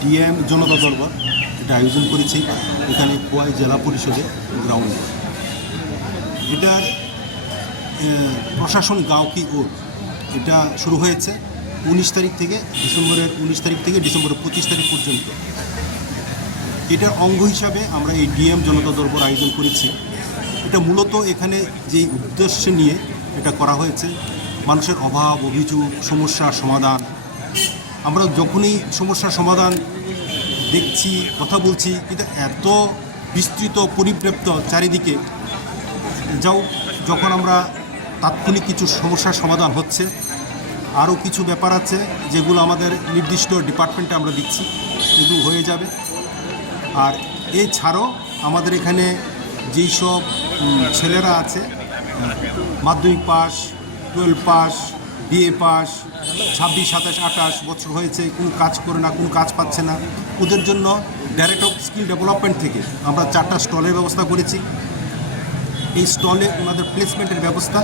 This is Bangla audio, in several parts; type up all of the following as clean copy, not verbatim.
ডিএম জনতা দরবার এটা আয়োজন করেছি এখানে খোয়াই জেলা পরিষদে গ্রাউন্ড। এটার প্রশাসন গাঁও কি ওর এটা শুরু হয়েছে 19 তারিখ থেকে ডিসেম্বরের 19 তারিখ থেকে ডিসেম্বরের 25 তারিখ পর্যন্ত। এটার অঙ্গ হিসাবে আমরা এই ডিএম জনতা দরবার আয়োজন করেছি। এটা মূলত এখানে যেই উদ্দেশ্য নিয়ে এটা করা হয়েছে, মানুষের অভাব, অভিযোগ, সমস্যার সমাধান। আমরা যখনই সমস্যার সমাধান দেখছি, কথা বলছি, কিন্তু এত বিস্তৃত পরিব্যাপ্ত চারিদিকে যখন আমরা তাৎক্ষণিক কিছু সমস্যার সমাধান হচ্ছে, আরও কিছু ব্যাপার আছে যেগুলো আমাদের নির্দিষ্ট ডিপার্টমেন্টে আমরা দিচ্ছি, এগুলো হয়ে যাবে। আর এছাড়াও আমাদের এখানে যেই সব ছেলেরা আছে মাধ্যমিক পাস, 12 পাস, বিএ পাস, 26, 27, 28 বছর হয়েছে, কোনো কাজ করে না, কোনো কাজ পাচ্ছে না, ওদের জন্য ডাইরেক্টর অফ স্কিল ডেভেলপমেন্ট থেকে আমরা 4টা স্টলের ব্যবস্থা করেছি। এই স্টলে ওনাদের প্লেসমেন্টের ব্যবস্থা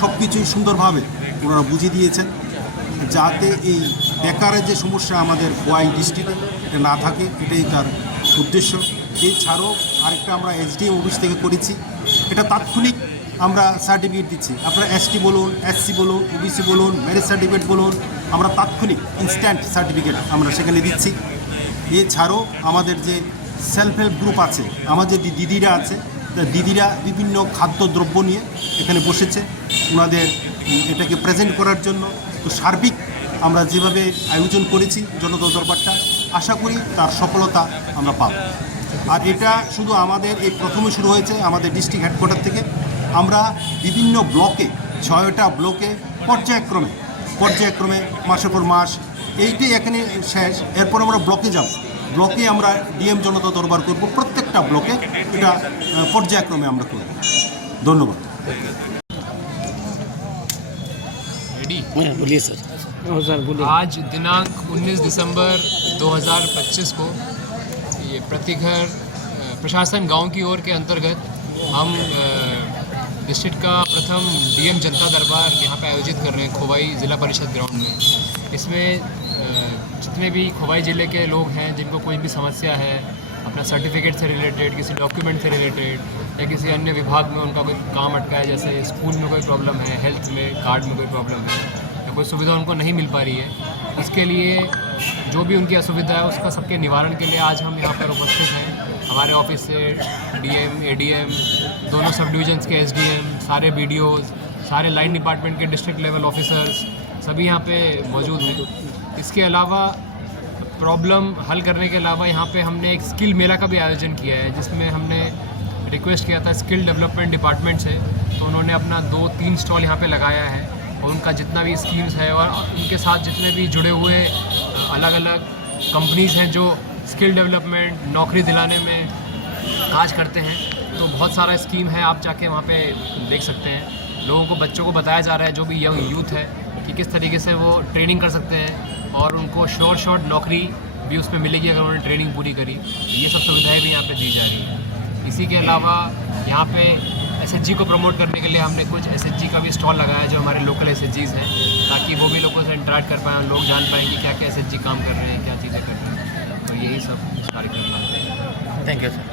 সব কিছুই সুন্দরভাবে ওনারা বুঝিয়ে দিয়েছেন, যাতে এই বেকারের যে সমস্যা আমাদের খোয়াই ডিস্ট্রিক্টে এটা না থাকে, এটাই তার উদ্দেশ্য। এছাড়াও আরেকটা আমরা এসডিএম অফিস থেকে করেছি, এটা তাৎক্ষণিক আমরা সার্টিফিকেট দিচ্ছি। আপনারা এসটি বলুন, এসসি বলুন, ওবিসি বলুন, ম্যারেজ সার্টিফিকেট বলুন, আমরা তাৎক্ষণিক ইনস্ট্যান্ট সার্টিফিকেট আমরা সেখানে দিচ্ছি। এছাড়াও আমাদের যে সেলফ হেল্প গ্রুপ আছে, আমাদের যে দিদিরা আছে, দিদিরা বিভিন্ন খাদ্যদ্রব্য নিয়ে এখানে বসেছে ওনাদের এটাকে প্রেজেন্ট করার জন্য। তো সার্বিক আমরা যেভাবে আয়োজন করেছি জনতা দরবারটা, আশা করি তার সফলতা আমরা পাব। আর এটা শুধু আমাদের এই প্রথমে শুরু হয়েছে আমাদের ডিস্ট্রিক্ট হেডকোয়ার্টার থেকে। আমরা বিভিন্ন ব্লকে 6টা ব্লকে পর্যায়ক্রমে মাসের পর মাস, এইটাই এখানে শেষ। এরপর আমরা ব্লকে যাব, ব্লকে আমরা ডিএম জনতা দরবার করব, প্রত্যেকটা ব্লকে এটা পর্যায়ক্রমে আমরা করব। ধন্যবাদ। बोलिए सर। आज दिनांक 19 दिसंबर 2025 को ये प्रतिघर प्रशासन गांव की ओर के अंतर्गत हम डिस्ट्रिक्ट का प्रथम डीएम जनता दरबार यहाँ पे आयोजित कर रहे हैं खोवाई ज़िला परिषद ग्राउंड में। इसमें जितने भी खोवाई ज़िले के लोग हैं जिनको कोई भी समस्या है, अपना सर्टिफिकेट से रिलेटेड, किसी डॉक्यूमेंट से रिलेटेड, या किसी अन्य विभाग में उनका कोई काम अटका है, जैसे स्कूल में कोई प्रॉब्लम है, हेल्थ में कार्ड में कोई प्रॉब्लम है, या कोई सुविधा उनको नहीं मिल पा रही है, इसके लिए जो भी उनकी असुविधा है उसका सबके निवारण के लिए आज हम यहाँ पर उपस्थित हैं। हमारे ऑफिस से डीएम, एडीएम, दोनों सब डिविजन्स के एसडीएम, सारे बीडीओज़, सारे लाइन डिपार्टमेंट के डिस्ट्रिक्ट लेवल ऑफिसर्स सभी यहाँ पे मौजूद हैं। इसके अलावा प्रॉब्लम हल करने के अलावा यहाँ पे हमने एक स्किल मेला का भी आयोजन किया है, जिसमें हमने रिक्वेस्ट किया था स्किल डेवलपमेंट डिपार्टमेंट से, तो उन्होंने अपना 2-3 स्टॉल यहाँ पे लगाया है, और उनका जितना भी स्कीम्स है और उनके साथ जितने भी जुड़े हुए अलग अलग कंपनीज़ हैं जो स्किल डेवलपमेंट, नौकरी दिलाने में काज करते हैं, तो बहुत सारा स्कीम है, आप जाके वहाँ पे देख सकते हैं। लोगों को, बच्चों को बताया जा रहा है, जो भी यंग यूथ है, कि किस तरीके से वो ट्रेनिंग कर सकते हैं, और उनको शॉर्ट नौकरी भी उसमें मिलेगी अगर उन्होंने ट्रेनिंग पूरी करी। ये सब सुविधाएं भी यहाँ पे दी जा रही है। इसी के अलावा यहाँ पे एसएचजी को प्रमोट करने के लिए हमने कुछ एसएचजी का भी स्टॉल लगाया, जो हमारे लोकल एसएचजीज हैं, ताकि वो भी लोगों से इंटरेक्ट कर पाएँ, लोग जान पाएँ कि क्या क्या एसएचजी काम कर रहे हैं, क्या चीज़ें कर रहे हैं। तो यही सब इस कार्यक्रम में। Thank you sir.